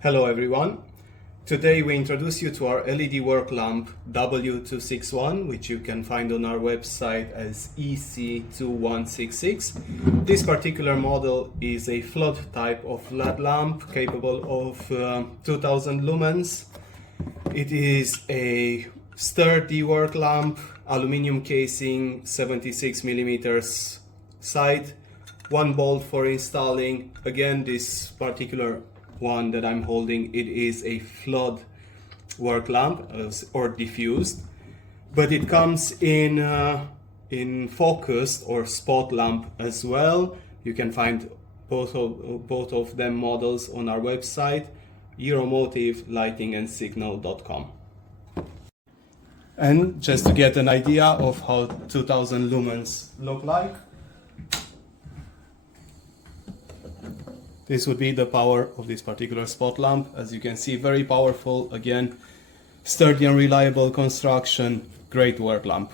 Hello everyone. Today we introduce you to our LED work lamp W261, which you can find on our website as EC2166. This particular model is a flood type of LED lamp capable of 2000 lumens. It is a sturdy work lamp, aluminium casing, 76 millimeters side, one bolt for installing. Again, this particular one that I'm holding, it is a flood work lamp or diffused, but it comes in focused or spot lamp as well. You can find both of them models on our website, Euromotive lightingandsignal.com. And just to get an idea of how 2000 lumens look like, this would be the power of this particular spot lamp. As you can see, very powerful, again, sturdy and reliable construction, great work lamp.